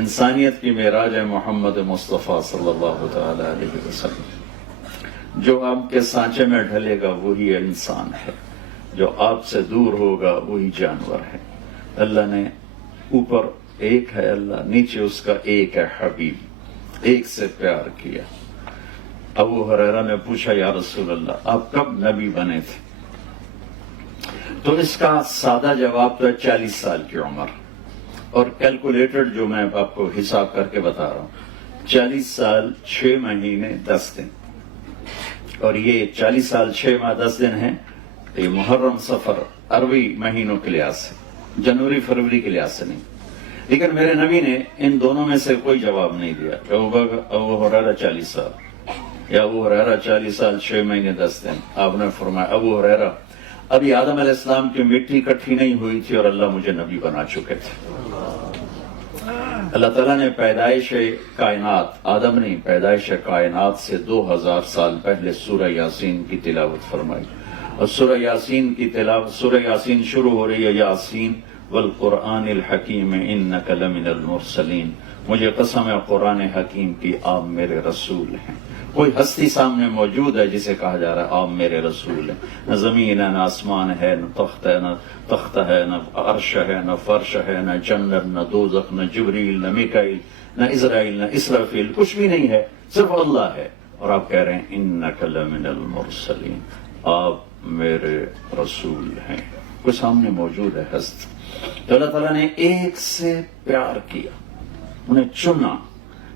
انسانیت کی معراج ہے محمد مصطفیٰ صلی اللہ تعالی علیہ وسلم۔ جو آپ کے سانچے میں ڈھلے گا وہی انسان ہے، جو آپ سے دور ہوگا وہی جانور ہے۔ اللہ نے اوپر ایک ہے اللہ، نیچے اس کا ایک ہے حبیب، ایک سے پیار کیا۔ ابو ہریرہ نے پوچھا یا رسول اللہ آپ کب نبی بنے تھے؟ تو اس کا سادہ جواب تو ہے 40 سال کی عمر، اور کیلکولیٹڈ جو میں آپ کو حساب کر کے بتا رہا ہوں، 40 سال 6 مہینے 10 دن، اور یہ 40 سال 6 ماہ 10 دن ہیں، یہ محرم صفر عربی مہینوں کے لحاظ سے، جنوری فروری کے لحاظ سے نہیں۔ لیکن میرے نبی نے ان دونوں میں سے کوئی جواب نہیں دیا۔ ابو ہریرہ 40 سال یا ابو ہریرہ 40 سال 6 مہینے 10 دن، آپ نے فرمایا ابو ہریرہ ابھی آدم علیہ السلام کی مٹی اکٹھی نہیں ہوئی تھی اور اللہ مجھے نبی بنا چکے تھے۔ اللہ تعالیٰ نے پیدائش کائنات، آدم نہیں، پیدائش کائنات سے 2000 سال پہلے سورہ یاسین کی تلاوت فرمائی، اور سورہ یاسین کی تلاوت، سورہ یاسین شروع ہو رہی ہے یاسین والقرآن الحکیم انک لمن المرسلین، مجھے قسم ہے قرآن حکیم کی آپ میرے رسول ہیں۔ کوئی ہستی سامنے موجود ہے جسے کہا جا رہا ہے آپ میرے رسول ہیں؟ نہ زمین ہے، نہ آسمان ہے، نہ تخت ہے، نہ عرش ہے، نہ فرش ہے، نہ جنت، نہ دوزخ، نہ جبریل، نہ میکائیل، نہ اسرائیل، نہ اسرافیل، کچھ بھی نہیں ہے، صرف اللہ ہے، اور آپ کہہ رہے ہیں انک لمن المرسلین، آپ میرے رسول ہیں۔ کوئی سامنے موجود ہے ہست، تو اللہ تعالیٰ نے ایک سے پیار کیا، انہیں چنا،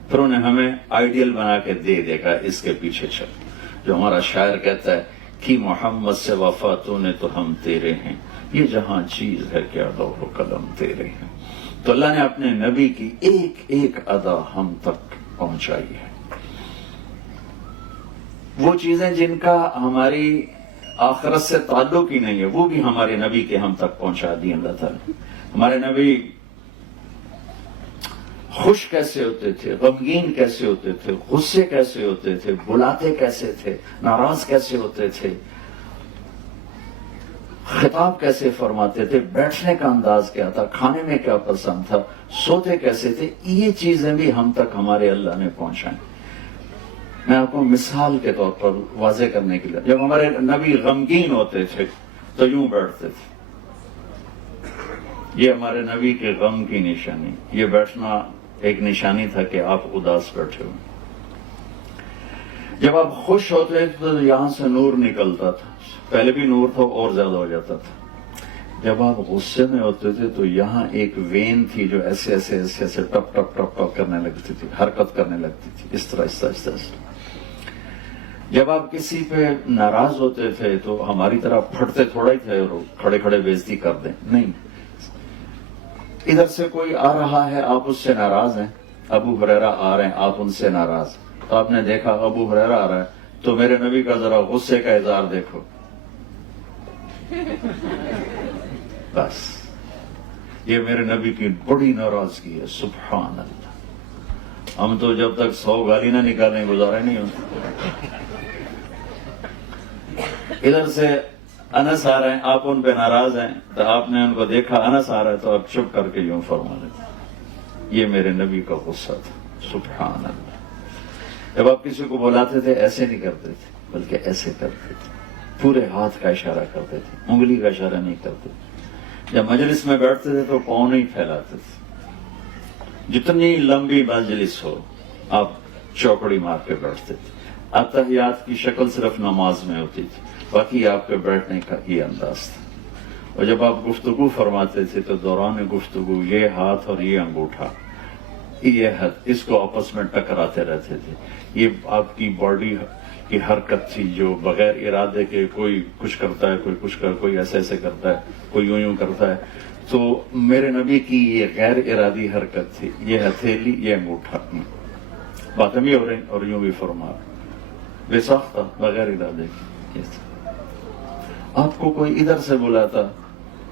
پھر انہیں ہمیں آئیڈیل بنا کے دے دے گا اس کے پیچھے چل۔ جو ہمارا شاعر کہتا ہے کہ محمد سے وفا تو نے تو ہم تیرے ہیں، یہ جہاں چیز ہے کیا لوح و قلم تیرے ہیں۔ تو اللہ نے اپنے نبی کی ایک ایک ادا ہم تک پہنچائی ہے، وہ چیزیں جن کا ہماری آخرت سے تعلق ہی نہیں ہے، وہ بھی ہمارے نبی کے ہم تک پہنچا دی اللہ تعالیٰ۔ ہمارے نبی خوش کیسے ہوتے تھے، غمگین کیسے ہوتے تھے، غصے کیسے ہوتے تھے، بلاتے کیسے تھے، ناراض کیسے ہوتے تھے، خطاب کیسے فرماتے تھے، بیٹھنے کا انداز کیا تھا، کھانے میں کیا پسند تھا، سوتے کیسے تھے، یہ چیزیں بھی ہم تک ہمارے اللہ نے پہنچائیں۔ میں آپ کو مثال کے طور پر واضح کرنے کے لیے، جب ہمارے نبی غمگین ہوتے تھے تو یوں بیٹھتے تھے، یہ ہمارے نبی کے غم کی نشانی، یہ بیٹھنا ایک نشانی تھا کہ آپ اداس بیٹھے ہوئے۔ جب آپ خوش ہوتے تو یہاں سے نور نکلتا تھا، پہلے بھی نور تھا اور زیادہ ہو جاتا تھا۔ جب آپ غصے میں ہوتے تھے تو یہاں ایک وین تھی جو ایسے ایسے ایسے ایسے ٹپ ٹپ ٹپ ٹپ کرنے لگتی تھی، حرکت کرنے لگتی تھی، اس طرح اس طرح اس طرح سے۔ جب آپ کسی پہ ناراض ہوتے تھے تو ہماری طرح پھٹتے تھوڑا ہی تھے اور کھڑے کھڑے بےزتی کر دیں، نہیں، ادھر سے کوئی آ رہا ہے آپ اس سے ناراض ہیں، ابو ہریرہ آ رہے ہیں آپ ان سے ناراض، تو آپ نے دیکھا ابو ہریرہ آ رہا ہے تو میرے نبی کا ذرا غصے کا اظہار دیکھو، بس یہ میرے نبی کی بڑی ناراضگی ہے، سبحان اللہ۔ ہم تو جب تک 100 گالی نہ نکالیں گزارے نہیں ہوتے۔ ادھر سے انس آ رہے ہیں آپ ان پہ ناراض ہیں تو آپ نے ان کو دیکھا انس آ رہا ہے تو آپ چپ کر کے یوں فرما لیں، یہ میرے نبی کا غصہ تھا، سبحان اللہ۔ جب آپ کسی کو بلاتے تھے ایسے نہیں کرتے تھے بلکہ ایسے کرتے تھے، پورے ہاتھ کا اشارہ کرتے تھے، انگلی کا اشارہ نہیں کرتے تھے۔ جب مجلس میں بیٹھتے تھے تو پاؤں نہیں پھیلاتے تھے، جتنی لمبی مجلس ہو آپ چوکڑی مار کے بیٹھتے تھے۔ اتحیات کی شکل صرف نماز میں ہوتی تھی، باقی آپ کے بیٹھنے کا یہ انداز تھا۔ اور جب آپ گفتگو فرماتے تھے تو دوران گفتگو یہ ہاتھ اور یہ انگوٹھا، یہ حد، اس کو آپس میں ٹکراتے رہتے تھے۔ یہ آپ کی باڈی کی حرکت تھی جو بغیر ارادے کے کوئی کچھ کرتا ہے، کوئی کچھ کوئی ایسے ایسے کرتا ہے، کوئی یوں یوں کرتا ہے، تو میرے نبی کی یہ غیر ارادی حرکت تھی، یہ ہتھیلی یہ انگوٹھا، باتیں بھی ہو رہی اور یوں بھی فرما بے ساختہ بغیر ارادے کی۔ آپ کو کوئی ادھر سے بلاتا،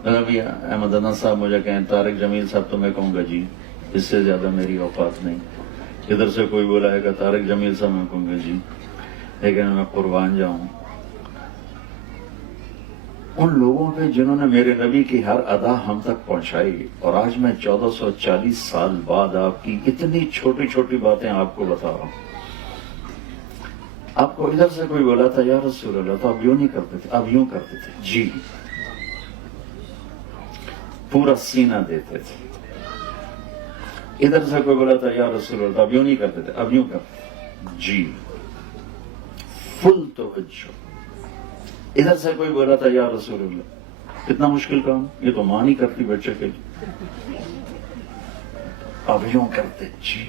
نبی احمد انس صاحب مجھے کہیں طارق جمیل صاحب تو میں کہوں گا جی، اس سے زیادہ میری اوقات نہیں۔ ادھر سے کوئی بلائے گا طارق جمیل صاحب میں کہوں گا جی، لیکن میں قربان جاؤں ان لوگوں پہ جنہوں نے میرے نبی کی ہر ادا ہم تک پہنچائی، اور آج میں 1440 سال بعد آپ کی اتنی چھوٹی چھوٹی باتیں آپ کو بتا رہا ہوں۔ آپ کو ادھر سے کوئی بولا تھا یا رسول اللہ، تو آپ یوں نہیں کرتے تھے، آپ یوں کرتے تھے جی، پورا سینہ دیتے تھے۔ ادھر سے کوئی بولا تھا یا رسول اللہ، تو آپ یوں نہیں کرتے تھے، اب یوں کرتے تھے جی، فل توجہ۔ ادھر سے کوئی بولا تھا یا رسول اللہ، کتنا مشکل کام، یہ تو ماں نہیں کرتی بچے کے لیے، اب یوں کرتے جی،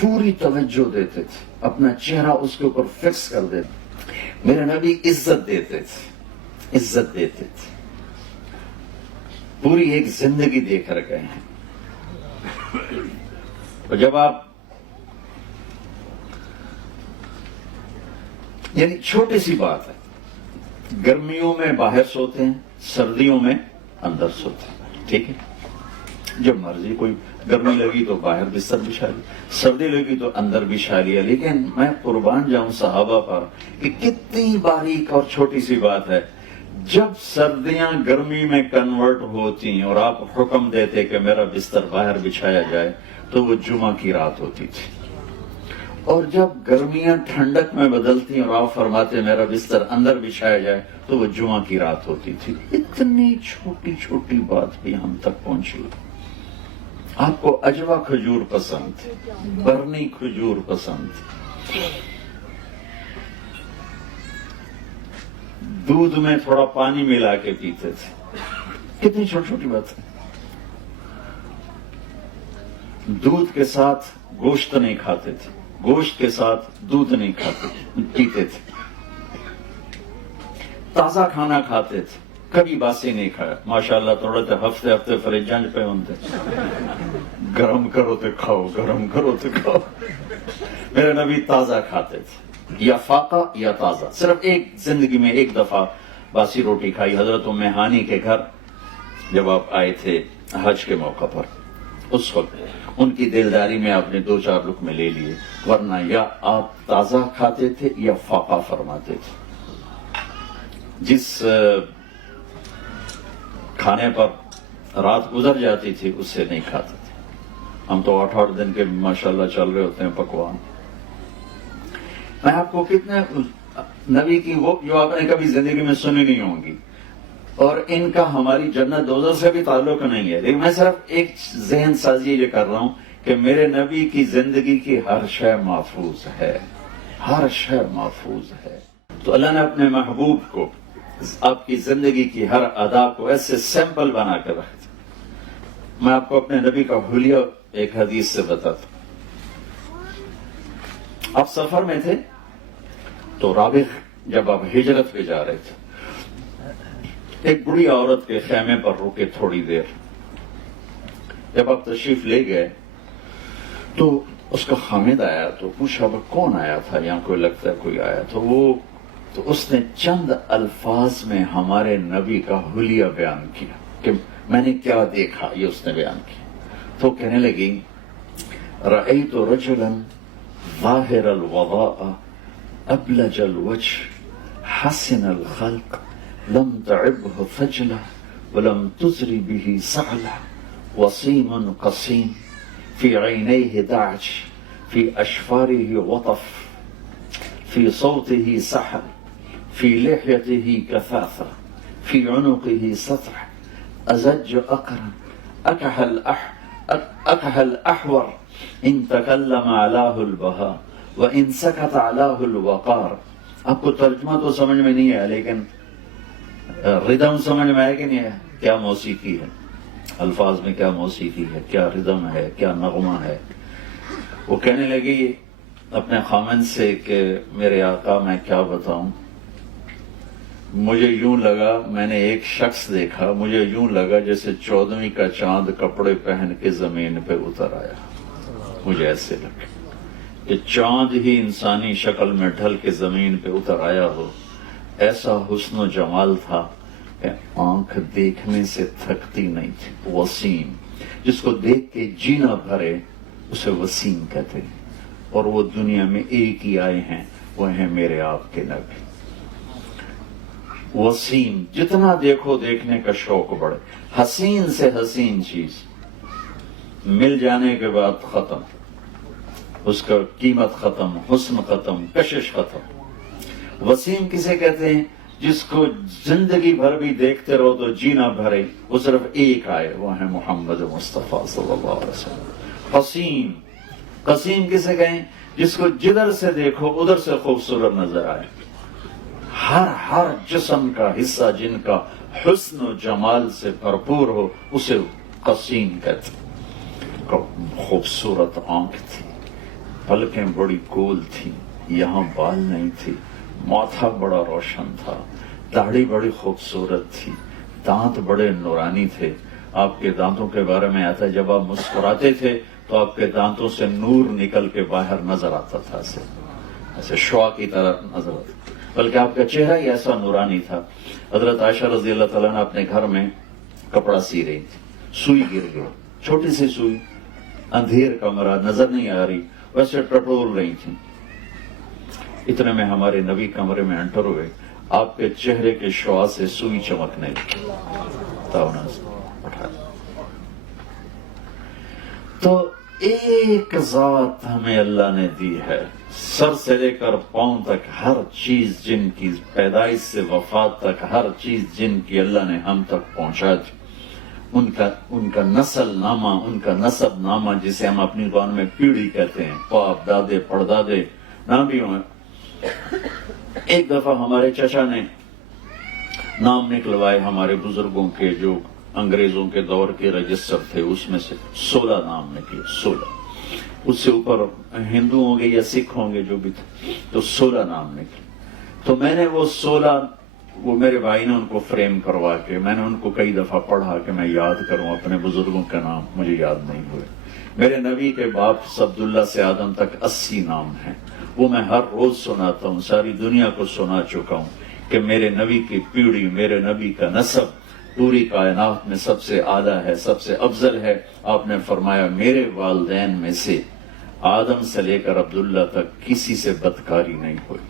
پوری توجہ دیتے تھے، اپنا چہرہ اس کے اوپر فکس کر دیتے۔ میرے نبی عزت دیتے تھے، عزت دیتے تھے، پوری ایک زندگی دے کر گئے ہیں۔ اور جب آپ یعنی چھوٹی سی بات ہے، گرمیوں میں باہر سوتے ہیں، سردیوں میں اندر سوتے ہیں، ٹھیک ہے، جب مرضی، کوئی گرمی لگی تو باہر بستر بچھا لیا، سردی لگی تو اندر بچھا لیا۔ لیکن میں قربان جاؤں صحابہ پر کہ کتنی باریک اور چھوٹی سی بات ہے، جب سردیاں گرمی میں کنورٹ ہوتی اور آپ حکم دیتے کہ میرا بستر باہر بچھایا جائے تو وہ جمعہ کی رات ہوتی تھی، اور جب گرمیاں ٹھنڈک میں بدلتی اور آپ فرماتے میرا بستر اندر بچھایا جائے تو وہ جمعہ کی رات ہوتی تھی۔ اتنی چھوٹی چھوٹی بات بھی ہم تک پہنچی۔ آپ کو اجوا کھجور پسند تھی، برنی کھجور پسند تھی، دودھ میں تھوڑا پانی ملا کے پیتے تھے، کتنی چھوٹی چھوٹی بات ہے۔ دودھ کے ساتھ گوشت نہیں کھاتے تھے، گوشت کے ساتھ دودھ نہیں کھاتے تھے، پیتے تھے، تازہ کھانا کھاتے تھے، کبھی باسی نہیں کھایا۔ ماشاءاللہ تھوڑے تھے ہفتے ہفتے فریجاں پہ ہوتے، گرم کرو تو کھاؤ، گرم کرو تو کھاؤ۔ میرے نبی تازہ کھاتے تھے، یا فاقہ یا تازہ۔ صرف ایک زندگی میں ایک دفعہ باسی روٹی کھائی، حضرت ام ہانی کے گھر جب آپ آئے تھے حج کے موقع پر، اس وقت ان کی دلداری میں آپ نے 2-4 لقمے لے لیے، ورنہ یا آپ تازہ کھاتے تھے یا فاقہ فرماتے تھے۔ جس کھانے پر رات گزر جاتی تھی اس سے نہیں کھاتے تھے۔ ہم تو 8 دن کے ماشاءاللہ چل رہے ہوتے ہیں پکوان۔ میں آپ کو کتنے نبی کی وہ جو آپ نے کبھی زندگی میں سنی نہیں ہوں گی، اور ان کا ہماری جنت دوزخ سے بھی تعلق نہیں ہے، لیکن میں صرف ایک ذہن سازی یہ کر رہا ہوں کہ میرے نبی کی زندگی کی ہر شے محفوظ ہے، ہر شے محفوظ ہے۔ تو اللہ نے اپنے محبوب کو آپ کی زندگی کی ہر ادا کو ایسے سیمپل بنا کر رکھا۔ میں آپ کو اپنے نبی کا حلیہ ایک حدیث سے بتاتا ہوں۔ آپ سفر میں تھے تو رابغ جب آپ ہجرت پہ جا رہے تھے، ایک بڑی عورت کے خیمے پر رکے تھوڑی دیر۔ جب آپ تشریف لے گئے تو اس کا خامد آیا تو پوچھا کون آیا تھا، یہاں کوئی لگتا ہے کوئی آیا تو اس نے چند الفاظ میں ہمارے نبی کا حلیہ بیان کیا کہ میں نے کیا دیکھا، یہ اس نے بیان کیا۔ تو کہنے لگی رأیت رجلا ظاہر الوضاء ابلج الوجه حسن الخلق لم تعبه فجلة ولم تزر به سعلة وصيم قصيم في عينيه دعج في أشفاره وطف في صوته سحر في لحيته كثافة في عنقه سطع أزج أقرن أكح الأحور إن تكلم علاه البهاء وإن سكت علاه الوقار۔ آپ کو ترجمہ تو سمجھ میں نہیں ہے، لیکن ردم سمجھ میں ہے کہ نہیں ہے؟ کیا موسیقی ہے، الفاظ میں کیا موسیقی ہے، کیا ردم ہے، کیا نغمہ ہے۔ وہ کہنے لگی اپنے خامن سے کہ میرے آقا میں کیا بتاؤں، مجھے یوں لگا، میں نے ایک شخص دیکھا، مجھے یوں لگا جیسے 14ویں کا چاند کپڑے پہن کے زمین پہ اتر آیا۔ مجھے ایسے لگا کہ چاند ہی انسانی شکل میں ڈھل کے زمین پہ اتر آیا ہو۔ ایسا حسن و جمال تھا کہ آنکھ دیکھنے سے تھکتی نہیں تھی۔ وسیم، جس کو دیکھ کے جینا بھرے اسے وسیم کہتے ہیں، اور وہ دنیا میں ایک ہی آئے ہیں، وہ ہیں میرے آپ کے نبی۔ وسیم، جتنا دیکھو دیکھنے کا شوق بڑھے، حسین سے حسین چیز مل جانے کے بعد ختم، اس کا قیمت ختم، حسن ختم، کشش ختم۔ وسیم کسے کہتے ہیں؟ جس کو زندگی بھر بھی دیکھتے رہو تو جینا بھرے، وہ صرف ایک آئے، وہ ہے محمد مصطفیٰ صلی اللہ علیہ وسلم۔ حسین، قسیم کسے کہیں؟ جس کو جدھر سے دیکھو ادھر سے خوبصورت نظر آئے، ہر جسم کا حصہ جن کا حسن و جمال سے بھرپور ہو، اسے قسیم کہتے ہیں۔ خوبصورت آنکھ تھی، پلکیں بڑی گول تھی، یہاں بال نہیں تھی، ماتھا بڑا روشن تھا، داڑھی بڑی خوبصورت تھی، دانت بڑے نورانی تھے۔ آپ کے دانتوں کے بارے میں آتا ہے جب آپ مسکراتے تھے تو آپ کے دانتوں سے نور نکل کے باہر نظر آتا تھا، ایسے شعاع کی طرح نظر آتا، بلکہ آپ کا چہرہ ہی ایسا نورانی تھا۔ حضرت عائشہ رضی اللہ تعالیٰ نے اپنے گھر میں کپڑا سی رہی تھی، سوئی گر گئی، چھوٹی سی سوئی، اندھیر کمرہ، نظر نہیں آ رہی، ویسے ٹٹول رہی تھی۔ اتنے میں ہمارے نبی کمرے میں انٹر ہوئے، آپ کے چہرے کے شعاع سے سوئی چمکنے لگی، تو ایک ذات ہمیں اللہ نے دی ہے، سر سے لے کر پاؤں تک ہر چیز جن کی پیدائش سے وفات تک ہر چیز جن کی اللہ نے ہم تک پہنچا دی، ان کا نسل نامہ، ان کا نسب نامہ جسے ہم اپنی زبان میں پیڑھی کہتے ہیں، باپ دادے پردادے نہ بھی ہوں۔ ایک دفعہ ہمارے چچا نے نام نکلوائے ہمارے بزرگوں کے، جو انگریزوں کے دور کے رجسٹر تھے، اس میں سے 16 نام نکلے، 16، اس سے اوپر ہندو ہوں گے یا سکھ ہوں گے جو بھی تھے، تو 16 نام نکلے۔ تو میں نے وہ 16، وہ میرے بھائی نے ان کو فریم کروا کے، میں نے ان کو کئی دفعہ پڑھا کہ میں یاد کروں اپنے بزرگوں کا نام، مجھے یاد نہیں ہوئے۔ میرے نبی کے باپ عبداللہ سے آدم تک 80 نام ہیں، وہ میں ہر روز سناتا ہوں، ساری دنیا کو سنا چکا ہوں کہ میرے نبی کی پیڑھی، میرے نبی کا نسب پوری کائنات میں سب سے اعلیٰ ہے، سب سے افضل ہے۔ آپ نے فرمایا میرے والدین میں سے آدم سے لے کر عبداللہ تک کسی سے بدکاری نہیں ہوئی،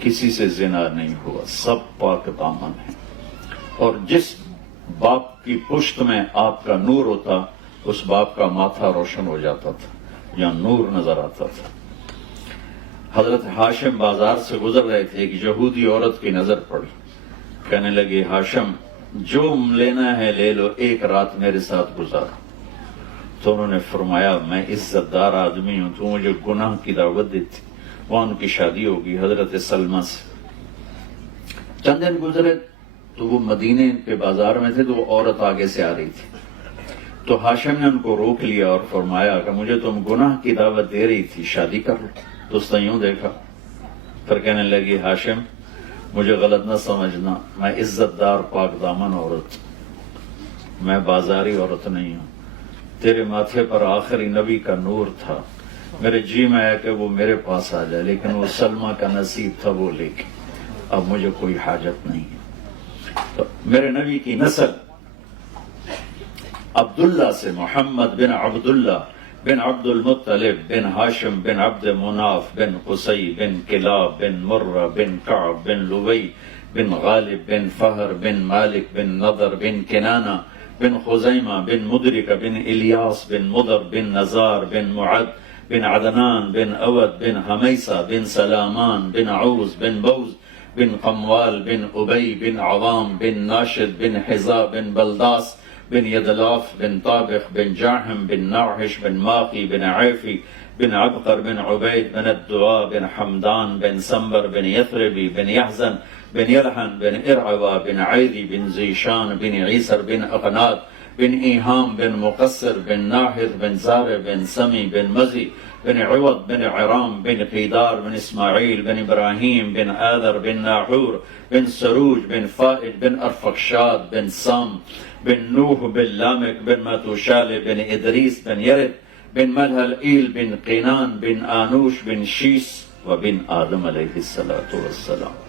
کسی سے زنا نہیں ہوا، سب پاک دامن ہیں۔ اور جس باپ کی پشت میں آپ کا نور ہوتا، اس باپ کا ماتھا روشن ہو جاتا تھا، یا نور نظر آتا تھا۔ حضرت ہاشم بازار سے گزر رہے تھے، ایک یہودی عورت کی نظر پڑی، کہنے لگے ہاشم جو لینا ہے لے لو، ایک رات میرے ساتھ گزار۔ تو انہوں نے فرمایا میں عزت دار آدمی ہوں، تو مجھے گناہ کی دعوت دیتی۔ وہاں ان کی شادی ہوگی حضرت سلمہ سے۔ چند دن گزرے تو وہ مدینے کے بازار میں تھے، تو وہ عورت آگے سے آ رہی تھی، تو ہاشم نے ان کو روک لیا اور فرمایا کہ مجھے تم گناہ کی دعوت دے رہی تھی، شادی کر لو۔ تو اس نے یوں دیکھا، پھر کہنے لگی ہاشم مجھے غلط نہ سمجھنا، میں عزت دار پاک دامن عورت، میں بازاری عورت نہیں ہوں۔ تیرے ماتھے پر آخری نبی کا نور تھا، میرے جی میں ہے کہ وہ میرے پاس آ جائے، لیکن وہ سلمہ کا نصیب تھا وہ لے کے، اب مجھے کوئی حاجت نہیں ہے۔ تو میرے نبی کی نسل عبداللہ سے، محمد بن عبداللہ بن عبد المطلب بن ہاشم بن عبد مناف بن قصی بن کلاب بن مرہ بن کعب بن لوی بن غالب بن فہر بن مالک بن نضر بن کنانہ بن خزیمہ بن مدرک بن الیاس بن مضر بن نزار بن معد بن عدنان بن اود بن حمیسہ بن سلامان بن عوز بن بوز بن قموال بن ابی بن عوام بن ناشد بن حزا بن بلداس بن يدلاف بن طابخ بن جاحم بن ناحش بن ماقي بن عيفي بن عبقر بن عبيد بن الدعاء بن حمدان بن سنبر بن يثربي بن يحزن بن يرحن بن إرعوى بن عيدي بن زيشان بن عيسر بن أقناد بن إيهام بن مقصر بن ناحر بن زار بن سمي بن مزي بن عوض بن عرام بن قيدار بن إسماعيل بن إبراهيم بن آذر بن ناحور بن سروج بن فائد بن أرفقشاد بن سام بن نوح بن لامك بن ماتوشال بن إدريس بن يرد بن ملهل إيل بن قينان بن آنوش بن شيس وبن آدم عليه الصلاة والسلام۔